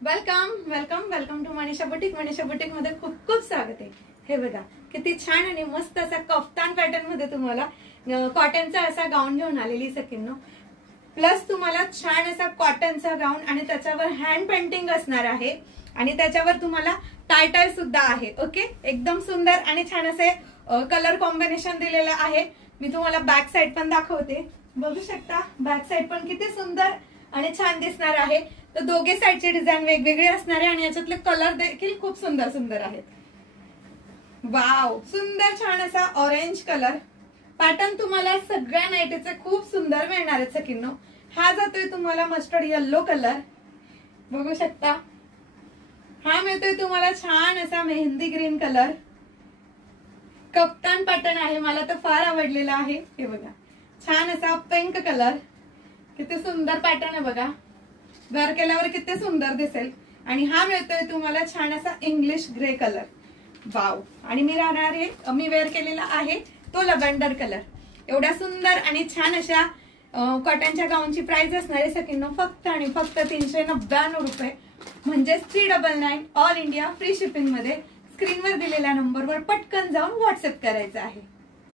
Welcome welcome welcome to Manisha boutique. Manisha boutique मध्ये खूप खूप स्वागत आहे. हे बघा किती छान आणि मस्त असा कफ्तान पॅटर्न मध्ये तुम्हाला कॉटनचा असा गाऊन घेऊन आलेली सखींनो. प्लस तुम्हाला छान असा कॉटनचा गाऊन आणि त्याच्यावर हँड पेंटिंग असणार आहे आणि त्याच्यावर तुम्हाला टाय टाय सुद्धा आहे. ओके, एकदम सुंदर आणि छान असे कलर कॉम्बिनेशन दिलेलं आहे. मी तुम्हाला बॅक साइड पण दाखवते. बघू शकता बॅक साइड पण किती सुंदर आणि छान दिसणार आहे. तर दोघे साइडचे डिझाईन वेगवेगळे असणार आहे आणि याच्यातले कलर देखील खूप सुंदर सुंदर आहेत. वाव, सुंदर छान असा ऑरेंज कलर पॅटर्न तुम्हाला सगळ्या नाईटीचे खूप सुंदर मिळणार आहेत सखींनो. हा जातोय तुम्हाला मस्टर्ड येल्लो कलर, बघू शकता. हा मिळतोय तुम्हाला छान असा मेहंदी ग्रीन कलर. कप्तान पॅटर्न आहे, मला तर फार आवडलेला आहे. हे बघा छान असा पिंक कलर, किती सुंदर पॅटर्न आहे बघा. वेअर केल्यावर किती सुंदर दिसेल. आणि हा मिळतोय तुम्हाला छान असा इंग्लिश ग्रे कलर. वाव, आणि मी वेअर केलेला आहे तो लव्हेंडर कलर. एवढ्या सुंदर आणि छान अशा कॉटनच्या गाऊनची प्राइस असणार आहे सखींनो फक्त आणि फक्त 399 रुपये, म्हणजे 399 ऑल इंडिया फ्री शिपिंग मध्ये. स्क्रीनवर दिलेल्या नंबरवर पटकन जाऊन व्हॉट्सअप करायचं आहे.